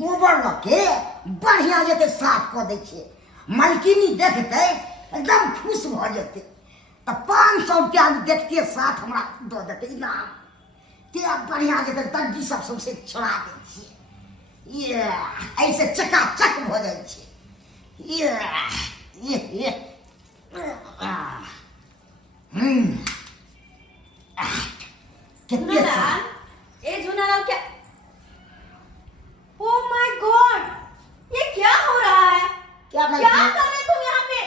गोबर लके बढ़िया जते साफ कर दै छियै। मालकिनी देखते एकदम खुश भ जेतै। तो 500 रुपया देखते साथ हमरा दऽ देतै इनाम। ते बढ़िया जते दर्जी सब सबसे छोड़ा दै छियै। ये ऐसे चकाचक भ जाइ छै। ये कितने झूनालाल क्या? ओह माय गॉड, ये क्या हो रहा है? क्या कर रहे हो तुम यहाँ पे?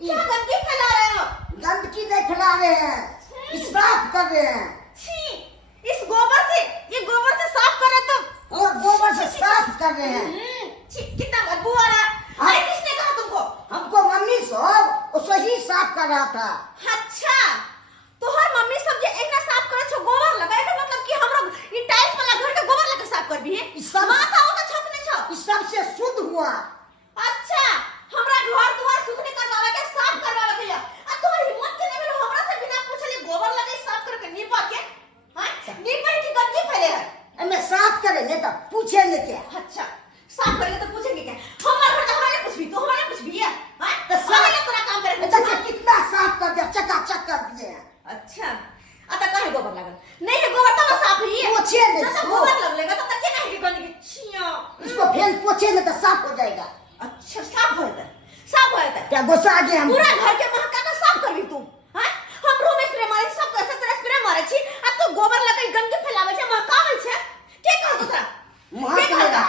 क्या गंदगी फैला रहे हो? गंदगी नहीं फैला रहे हैं, साफ कर रहे हैं। छी, इस गोबर से, ये गोबर से साफ कर रहे तुम? और गोबर से साफ कर रहे हैं। छी, कितना बदबू आ रहा है। अरे किसने कहा तुमको? हमको मम्मी सब सही साफ कर रहा था। अच्छा, तोहर मम्मी सब जे एकरा साफ करे छो गोबर लगा, एकर मतलब कि हमरो ई टाइल्स वाला घर के गोबर लगा साफ करबी है? ई सब माथा ओ त छकने छ। इस सबसे शुद्ध हुआ। अच्छा, हमरा घर दुआर सुखने करवावे के साफ करवावे के या आ तोहर हिम्मत के नहीं हमरा से बिना पूछले गोबर लगे साफ करके नीपा के? हां, नीपा की गंदगी फैले है। मैं साफ करेंगे तो पूछेंगे क्या? अच्छा, साफ करेंगे तो पूछेंगे क्या? हमारे घर तो हमारे पूछबी, तो हमारे पूछबी है? हां, तो साफ तोरा काम करे। अच्छा कितना साफ कर दिया, चकाचक कर दिए। अच्छा, आता काहे गोबर लागल? नहीं है गोबर तो साफ ही है। पोछे नहीं जैसे इसको। गोबर लगलेगा तो तक नहीं कि गंदगी छिया। इसको फिर पोछेंगे तो साफ हो जाएगा। अच्छा, साफ हो जाता है, साफ हो जाता है। क्या गुस्सा आ गया? पूरा घर के महका का साफ करबी तू? हां, हम रूम स्प्रे मारे सब तो ऐसे तरह स्प्रे मारे छी, आ तो गोबर लगे गंदगी फैलावे छै, महकावे छै। के कहत तोरा? महक लगा।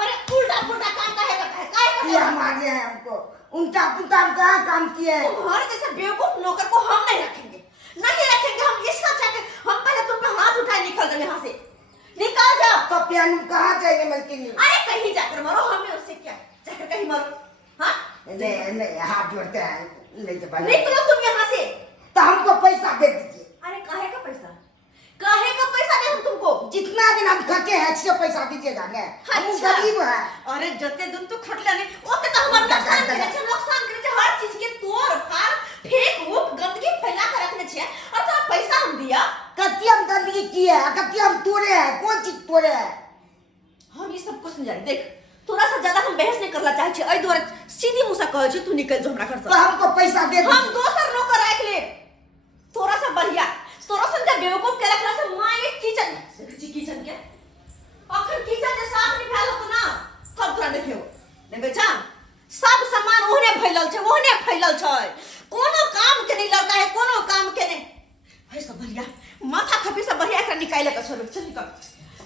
अरे उल्टा पुल्टा काम काहे करता है? काहे करता ये है? हमारे हैं हमको उल्टा पुल्टा कहाँ काम किए? तुम्हारे जैसे बेवकूफ नौकर को हम नहीं रखेंगे, नहीं रखेंगे हम। इसका चाहते हम पहले तुम पे हाथ उठाए निकल जाओ यहाँ से, निकल जाओ। तो प्यान कहाँ जाएंगे मलकिनी? अरे कहीं जाकर मरो, हमें उससे क्या? जाकर कहीं मरो। हाँ, नहीं नहीं हाथ जोड़ते हैं, नहीं तो भाई निकलो तुम यहाँ से। तो हमको पैसा दे दीजिए। अरे काहे का पैसा? काहे का पैसा दे हम तुमको? जितना दिन हम खटे हैं अच्छे पैसा दीजिएगा ना। हम अच्छा। गरीब है। अरे जते दिन तू खटले नहीं ओते तो हमार नुकसान करे छै, नुकसान करे छै हर चीज के। तोड़ फाड़ फेंक उक गंदगी फैला कर रखने छै और तोरा पैसा हम दिया? कत्ती हम गंदगी किए हैं, कत्ती हम तोड़े हैं, कौन चीज तोड़े हैं? हम ये सब कुछ नहीं जाने। देख, तोरा से ज्यादा हम बहस नहीं करला चाहे छी, एहि द्वारे सीधी मुंह से कहै छी तू निकल जो हमरा घर तो से। हमको पैसा दे हम दीजिए। दोसर नौकर राख ले, तोरा से बढ़िया। तोरा संगे बेवकूफ के रखला से मां एक किचन किचन के अखन किचन जे साफ नहीं भेल तो ना तब तोरा देखियो देखे छ सब सामान ओहने फैलल छै। कोनो काम के नहीं लड़का है, कोनो काम के नहीं भाई। सब बढ़िया माथा खपी से बढ़िया एकरा निकाले के छोड़। चल निकल।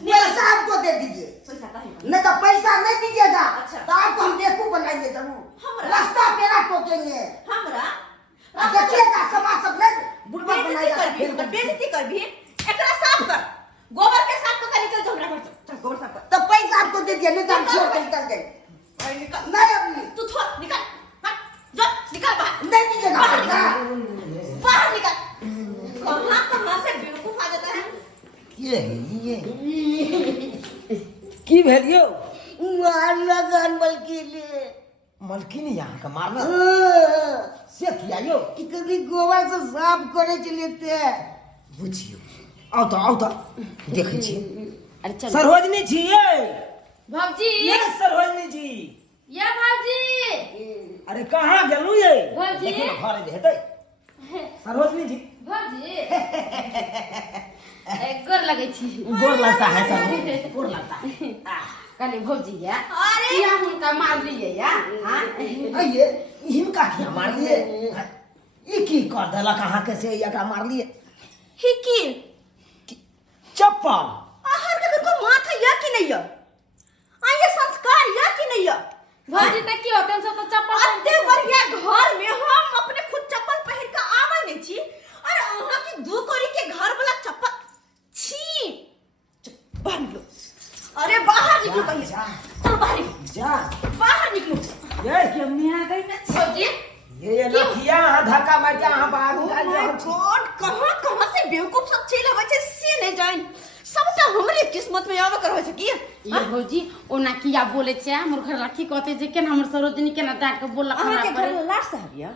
पैसा हमको दे दीजिए। पैसा काहे? नहीं तो पैसा नहीं दीजिएगा अच्छा। तो आपको हम बेवकूफ बनाएंगे जरूर। हमरा? रास्ता पेरा टोकेंगे। हमरा देखिएगा समाज सब नहीं बुढ़वा बनाएगा। बेइज्जती करबी। एकरा साफ कर, गोबर के साफ कर निकल जो हमरा घर से। चल गोबर साफ कर। तो पैसा आपको दे दिया, नहीं तो हम छोड़ के निकल गए। अरे निकल। नहीं अभी तू छोड़, निकल। हट, जा निकल बाहर। नहीं दीजिएगा। बाहर निकल, बाहर निकल। कहाँ से बेवकूफ आ जाता है? ये की भेलियो? मार लगन मलकिनी। मलकिनी यहाँ का मारना हाँ, से किया यो? कि कभी गोबर से साफ करे चले थे। बुझियो आओ तो देखे छी। अरे चल सरोजनी जी ये भाजी, सरोजनी जी। या भाजी। अरे कहाँ गेलू ये? भाजी। देखो ना घर हेतै सरोजनी जी। भाजी गोर लगे छी। गोर लगता है सर, गोर लगता है। कनी भौजी या अरे या हुनका मार लिए या। हां ये हिनका क्या मार लिए? ये की कर देला कहाँ के से एकरा मार लिए? ही की चप्पल आहार के को माथा या कि नहीं या? आ ये संस्कार या कि नहीं या? भौजी त की होतन सब तो चप्पल अते बढ़िया घर में हम अपने खुद चप्पल पहिर के आवे नहीं छी। अरे अहाँ की दू कोरी के घर वाला चप्पल छी। चुप, बाहर निकलो। अरे बाहर निकलो पहले। चल बाहर निकलो, जा बाहर निकलो। ये के मिया गई ना भौजी। ये लठिया धक्का मार के अहाँ बाहर ओह निकाल माय दियो। गॉड, कहां से बेवकूफ सब चीज होवे छै से नहीं जान। सबटा हमरे किस्मत में आवे करवे छै की? ये भौजी ओना किया बोले छै हमर घर लखी कहते जे केना हमर सरोजनी केना डाक के बोलला अहाँ के हमरा घर पर। लाट साहब या?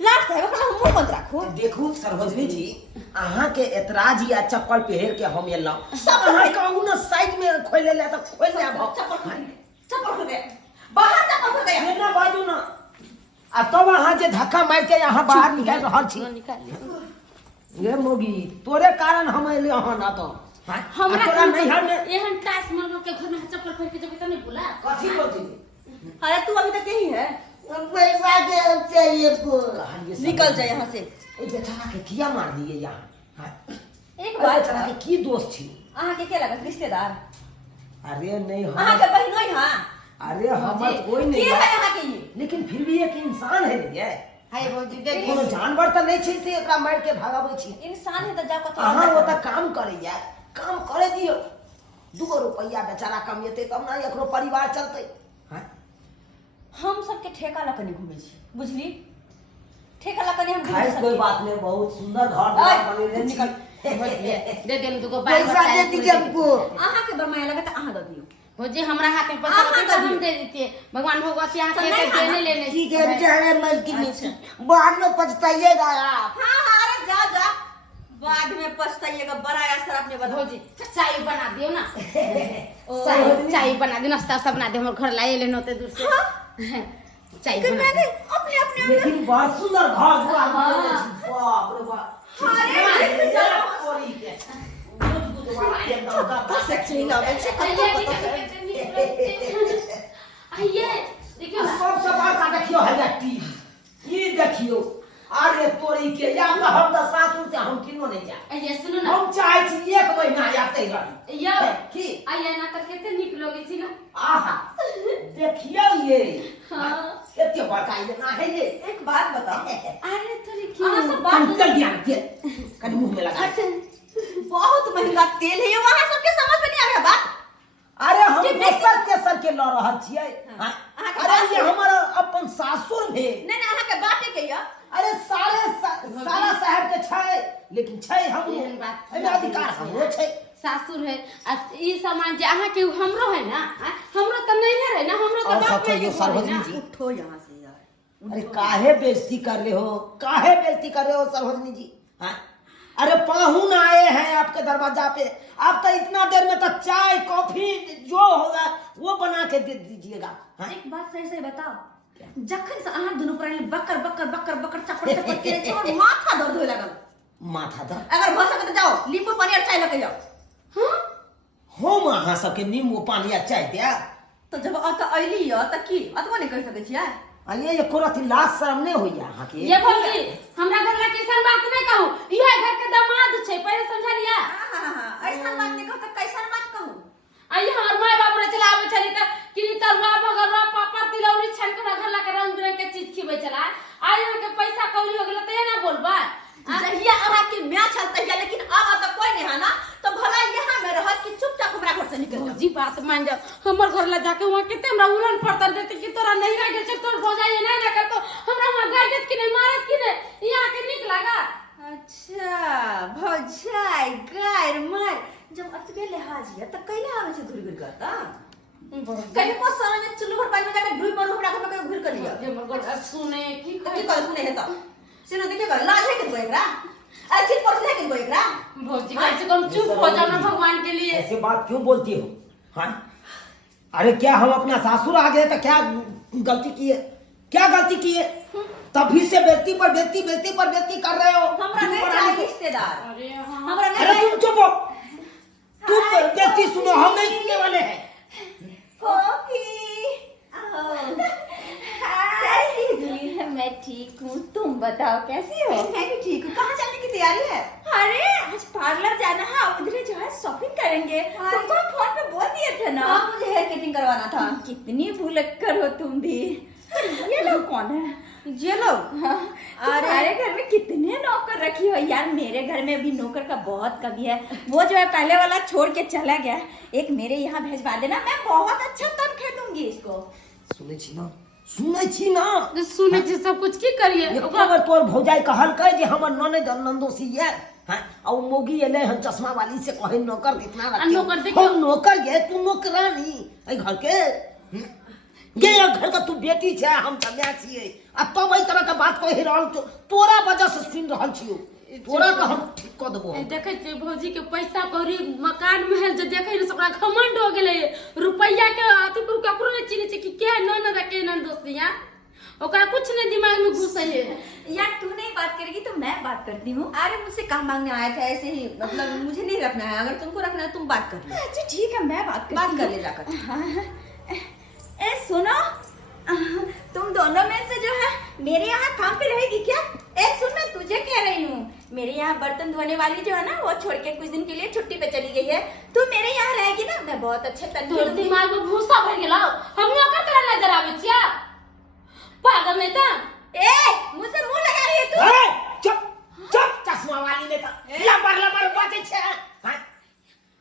लाट साहब कहला हम मुंह बंद राखो। देखू सरोजनी जी, अहाँ के एतराज या चप्पल पहन के हम एलौ सब अहाँ कहू ना साइड में खोल ले तो खोल ले चप्पल से धक्का मार के यहाँ बाहर निकाल रहल छी। ये मोगी तोरे कारण हम अइले यहाँ ना तो हमरा तोरा नहीं हम एहन टाइस मार के घर में चप्पल पहन के जब तने बोला कथी बोलती अरे तू अभी तक यही है, पैसा के चाहिए को निकल जा यहाँ से। ए बेचारा के किया मार दिए यहाँ एक बात बात बेचारा के की दोस्त थी। अहाँ के क्या लगत रिश्तेदार? अरे नहीं अहाँ हम के बहनों यहाँ अरे हमर कोई के नहीं है है, यहाँ के ये? लेकिन फिर भी एक इंसान है ये हाय भौजी देख कोनो जानवर तो नहीं छै से एकरा मार के भागाबै छी। इंसान है तो जाओ कतो अहाँ वो तक काम करैया, काम करे दियो, 2 रुपया बेचारा कमेते तब ना एकरो परिवार चलते। हैं हम सबके ठेका लकनी घूमे छी, बुझली? ठेका लकनी हम घूमे खाइस कोई सबके। बात नहीं, बहुत सुंदर घर द्वार बनेले निकल। छी। दे देन दुगो बाल पैसा बच्चा दे दीजिए हमको। अहाँ के बरमाया लगा तो अहाँ दे दियो। भौजी हमरा हाथ में पैसा अहाँ होते तो दे हम दियो। दे देते। भगवान भगवती यहाँ तो से नहीं देने खाना। लेने ठीक है बेचारे मलकिनी बाद में पछताइएगा आप। हाँ, अरे जा जा, बाद में पछताइएगा। बड़ा असर आपने बता। भौजी चाय बना दियो ना। चाय बना दे, नाश्ता सब बना दे, हमर घर लाए लेने होते दूर से। चाय बना दे। अपने अपने लेकिन बहुत सुंदर घर द्वार बनेले छी। बाप रे बाप। अरे, कोरी के बुझ एकदम तो सेक्सी लगे छे, आइए देखियो ना। सब बात देखियो है टीवी ये देखियो। अरे तोरी के या तो हम तो सासुर से हम किनो नहीं जा। आइए सुनो ना। हम चाहे छी 1 महीना आते रही। यो की आइए ना करके ते निक लोगे छी ना। आहा देखियो ये हाँ। एते बड़का ये ना है ये। एक बात बताओ। अरे तोरी की अहाँ सब कन बात चल दिया कन मुंह में लगा। बहुत महंगा तेल है, वहाँ सबके समझ में नहीं आ रहा बात। अरे हम कितने दोसर तेसर के ल रहल छियै। हाँ। हाँ। अरे ये हमारा अपन सासुर भे। नहीं नहीं, अहाँ के बाटे के या अरे सारा शहर के छै, लेकिन छै हम एहन बात एमे अधिकार हमरो छै। सासुर है ई सामान जे अहाँ के हमरो है ना, हमरो तो नहीं है ना, हमरो तो और बाप सब में ये के सार्वजनिक है ना। जी। उठो यहाँ से यार। अरे काहे बेइज्जती कर रहे हो, काहे बेइज्जती कर रहे हो सरवजनी जी? हाँ? अरे पाहुन आए हैं आपके दरवाजा पे, आप तो इतना देर में तो चाय कॉफी जो होगा वो बना के दे दीजिएगा। हाँ? एक बात सही सही बताओ, जखन से अहाँ दुनू प्राणी बकर बकर बकर बकर चपड़ चपड़ करे छो, और माथा दर्द होए लगल। माथा दर्द अगर भऽ सके तो जाओ नींबू पानी और चाय लेके जाओ। हाँ हम अहाँ सबके नींबू पानी या चाय दिया। तो जब अत अइली य त की अतवा नहीं कर सकै छियै? अरे ये कोरथी लाज शर्म नहीं होइया अहाँ के? ये भौजी हमरा घर ला कैसन बात नहीं कहूं, इहे घर के दामाद छै, पहले समझा लिया। हां, ऐसा बात नहीं कहू तो कैसन बात कहू? आइए हमर माय बाप रे चला आवे छली त कि तरुआ भगरवा पापड़ तिलौरी छन के घर ला के रंग बिरंग के चीज खिबै चला। आई के पैसा कौड़ी हो गेल त ना बोलबा। जहिया अहाँ के मैच हल तहिया, लेकिन अब तो कोई नहीं है ना, तो भला यहाँ में रहत कि चुपचाप हमरा घर से निकल जाओ। भौजी बात मान जा, हमर घर ला जाके वहां केते हमरा उलन पड़तन देते कि तोरा नहीं रह गेल छ, तोर भौजा ये नहीं ना कर तो हमरा वहां गाड़ देत कि नहीं मारत कि नहीं, यहाँ के निक लगा। अच्छा भौजाई गायर मार जब अतबे लिहाज है तो कैला आवे से घुर घुर करता? कहीं को सारा में चुल्लू भर पानी में जाके ढुई पर हमरा घर में घुर कर लिया। जे हमर घर सुने की तो की कर सुने है तो सुनो देखिए कर लाज है कि कोई एकरा? अरे चित पर से है कि कोई एकरा? भौजी कम से कम चुप हो जाओ ना भगवान के लिए। ऐसे बात क्यों बोलती हो? हाँ? अरे क्या हम अपना सासुर आ गए तो क्या गलती किए? क्या गलती किए? तभी से बेइज्जती पर बेइज्जती कर रहे हो। हमरा तुम नहीं पढ़ा चाहिए लिखा- रिश्तेदार। अरे हाँ। हमरा नहीं अरे चाहिए। तुम चुप हो। तुम बेइज्जती सुनो, हम नहीं सुनने वाले हैं। कॉफी कैसी है? मैं ठीक हूँ, तुम बताओ कैसी हो? मैं भी ठीक हूँ। कहाँ जाने की तैयारी है? अरे आज पार्लर जाना है, उधर जो है शॉपिंग करेंगे। तुमको हम फोन पे बोल दिए थे ना। हाँ, मुझे हेयर कटिंग करवाना था। कितनी भुलक्कड़ हो तुम भी। ये लोग कौन है? ये लोग तुम्हारे घर में कितने नौकर रखी हो यार? मेरे घर में भी नौकर का बहुत कमी है। वो जो है पहले वाला छोड़ के चला गया, एक मेरे यहाँ भेजवा देना, मैं बहुत अच्छा तनख्वाह दूंगी इसको। सुनै छी ना तो सुने छी सब कुछ की करिए एक ओकरा बार तोर भौजाई कहलकै जे हमर ननद नंदोसी है। हाँ? और मोगी एले हम चश्मा वाली से कहे नौकर कितना रखी हो? नौकर देखियो। हम नौकर गे, तू नौकरानी ए घर के। ये घर का तू बेटी छे, हम कन्या छिए, आ तब एहि तरह के बात कहि रहल तो तोरा वजह से सुन रहल छियो। तोरा का हम ठीक क देबो। देखे छी भौजी के पैसा कौड़ी मकान महल जे देखे न ओकरा घमंड हो गेले, रुपैया के अति पर ककरो नहीं चिन्हे छै कि के ननद के नन दोस्तिया। ओकरा कुछ नहीं दिमाग में घुसे है। यार तू नहीं बात करेगी तो मैं बात करती हूँ। अरे मुझसे काम मांगने आया था ऐसे ही, मतलब मुझे नहीं रखना है, अगर तुमको रखना है तुम बात कर लो। अच्छा ठीक है मैं बात कर ले जाकर। ए सुनो, तुम दोनों में से जो है मेरे यहाँ काम पे रहेगी क्या? ए सुन, मैं तुझे कह रही हूँ, मेरे यहाँ बर्तन धोने वाली जो है ना वो छोड़ के कुछ दिन के लिए छुट्टी पे चली गई है। तू मेरे यहाँ रहेगी ना, मैं बहुत अच्छे तोर दिमाग में भूसा भर गेला। हम नौकर तेरा नजर आवे छिया पागल नहीं था। ए मुझसे मुंह लगा रही है तू। चुप चुप, चश्मा वाली ने तो लबर बाते छे। हां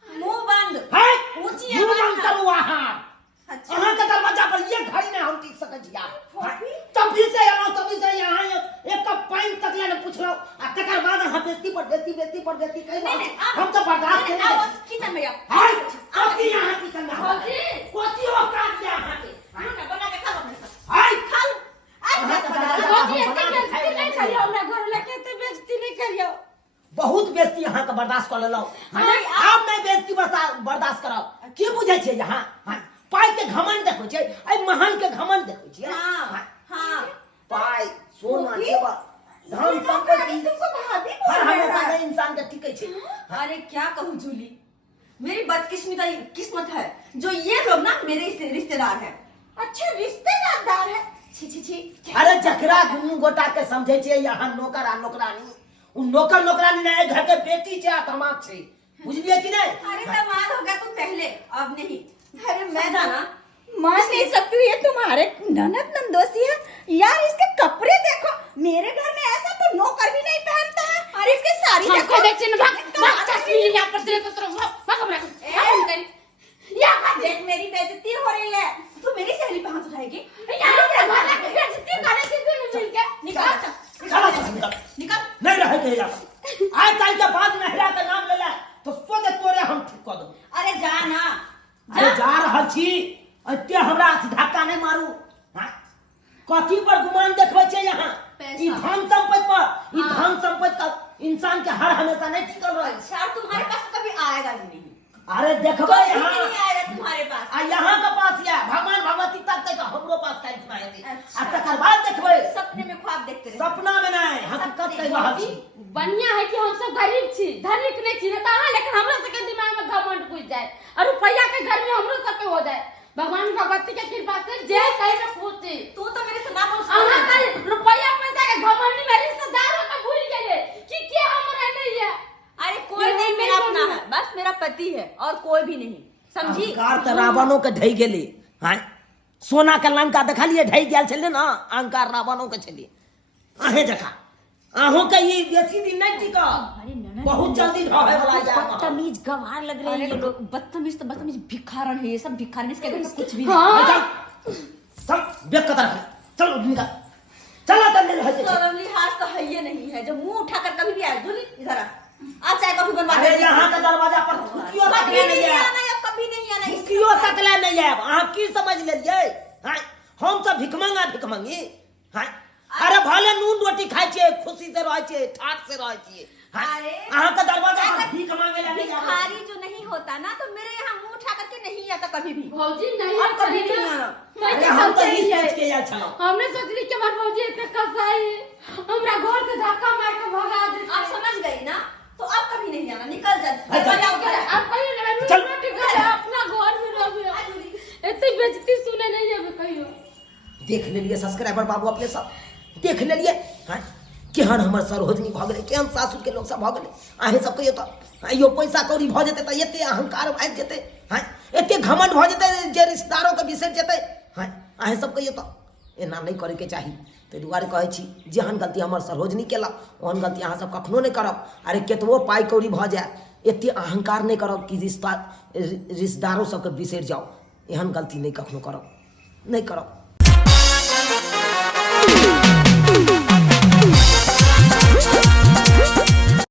मुंह बंद, हां ऊंची मुंह आवाज बंद में। करू। हां अच्छा अहाँ के दरवाजा पर ये घड़ी में हम टिक सकै छिया। तभी से आलो, तभी से यहाँ एक कप पानी तक ले पूछलो आ तकर बाद अहाँ बेइज्जती पर बेइज्जती कहि नहीं, हम तो बर्दाश्त नहीं आओ कर। किचन में आओ। हां अति यहाँ की करना भौजी कोती हो काट दे अहाँ के। खाना बना के खा लो अपने साथ। हां खा लो। अहाँ के दरवाजा भौजी हम ऐसे बना के बेइज्जती नहीं करियो, हमरा घर लेके ते बेइज्जती नहीं करियो। बहुत बेइज्जती यहाँ का बर्दाश्त कर लेलो। आप नहीं बेइज्जती बर्दाश्त कराओ। की बुझे छे यहाँ? हां पाई के घमंड देखो छे, आई महल के घमंड देखो छे। हाँ पाई सोना जेवर धन तुमको संपत्ति भाभी हर बोल हमेशा रहा है। नहीं इंसान के टिके छे। अरे क्या कहूँ जूली, मेरी बदकिस्मती किस्मत है जो ये लोग ना मेरे रिश्तेदार हैं। अच्छा रिश्तेदार है? छी छी छी। अरे जकरा दुनू गोटा के समझे छे यहाँ नौकर आ नौकरानी, उ नौकर नौकरानी नहीं, घर के बेटी छे आ दामाद छे, बुझलिए कि नहीं? अरे दामाद हो गया तुम पहले, अब नहीं। अरे मैं ना मान नहीं सकती हूँ, ये तुम्हारे ननद नंदोसी है यार। इसके कपड़े देखो, मेरे घर में ऐसा तो नौकर भी नहीं पहनता है। और इसके साड़ी हम देखो। को देख चिन भाग चश्मी यहां पर तेरे को भाग हमरा या का देख मेरी बेइज्जती हो रही है, तू मेरी सहेली पे हाथ उठाएगी? यार तेरे घर लेके बेइज्जती करे थी तूने मिल के निकाल चलो निकाल। नहीं रहे के यहाँ। आज ताई के बाद नहरा के नाम ले ले तो सोचे तोरे हम ठीक कर दो। अरे जा ना। अरे जा रहल छी, अते हमरा धक्का नहीं मारू। हां कथी पर गुमान देखबै छे यहाँ? ई धन संपत्ति पर, ई धन संपत्ति का इंसान के हर हमेशा नहीं टिकल रहे। अच्छा तुम्हारे पास कभी आएगा ही नहीं। अरे देखबै यहाँ नहीं आएगा तुम्हारे पास। आ यहाँ के पास या भगवान भगवती तक तो हमरो पास काहे ना हेतै। अच्छा। आ तकर बाद देखबै सपने में ख्वाब देखते रहे। सपना में नहीं, हकीकत कह रहल छी। बढ़िया है कि हम सब गरीब छी, धनिक नहीं छी, ना लेकिन हमरा सब के दिमाग में घमंड घुस जाए और रुपया के घर में हमरो सब के हो जाए। भगवान भगवती के कृपा से जे कहीं में पहुंचे। तू तो मेरे से ना बोल अहाँ का रुपया पैसा के घमंड में रिश्तेदारों का भूल गए कि के हमरा नहीं है। अरे कोई नहीं मेरा अपना है, बस मेरा पति है और कोई भी नहीं, समझी? अहंकार त रावणों के ढई गेली। हां सोना के लंका देखलिए ढई गेल छले ना, अहंकार रावणों के छले। आहे जका अहों के ये बेसी दिन नहीं टिका, बहुत जल्दी ढहे वाला जा। बदतमीज गवार लग रहे हैं ये लोग। बदतमीज तो बदतमीज भिखारन है ये सब, भिखारन। इसके घर में कुछ भी हाँ। चल सब बेकदर है, चलो निकल चला तन्ने रह जा। शर्म लिहाज तो है ये नहीं है जो मुंह उठाकर कभी भी आए। जूली इधर आ, आज चाय कॉफी बनवा अरे दे। यहाँ के दरवाजा पर कियो तक कभी नहीं नहीं आया, आना या कभी नहीं आना। कियो तक नहीं आया। अहाँ की समझ लेलिए? हां हम सब भिखमंगी। हां अरे भले नून रोटी खाइ छे, खुशी से रहै छे, ठाट से रहै छे। अरे अहाँ के दरवाजा पर भीख मांगे ला नहीं जावे। भिखारी जो नहीं होता ना तो मेरे यहाँ मुंह उठा करके नहीं आता कभी भी। भौजी नहीं और कभी नहीं आना। अरे हम तो ई सोच के आयल छलो। हमने सोचली कि हमार भौजी इतने कसाई है, हमरा घर से धक्का मार के भगा दे। आप समझ गई ना, तो अब कभी नहीं आना, निकल जा। आप कहियो ना चल। अपना घर में रहबे, इतनी बेइज्जती सुने नहीं है कहियो। देख लेलिए सब्सक्राइबर बाबू अपने सब देख लेलिए। हां केहन हमर सरोजनी भ गेलै, केहन सासुर के लोग सब भ गेलै। अहे सब कहियो त यो पैसा कौड़ी भ जेतै त एते अहंकार आबि जेतै। हां एते घमंड भ जेतै जे रिश्तेदारों के बिसरि जेतै। हां अहे सब कहियो त एना नहीं करे के चाही। ताहि दुआरे कहै छी जेहन गलती हमर सरोजनी केला ओहन गलती अहाँ सब कखनो नहीं करब। अरे केतबो पाई कौड़ी भ जाए, एते अहंकार नहीं करब कि रिश्तेदारों सबके बिसरि जाओ। एहन गलती नहीं कखनो करब, नहीं करब।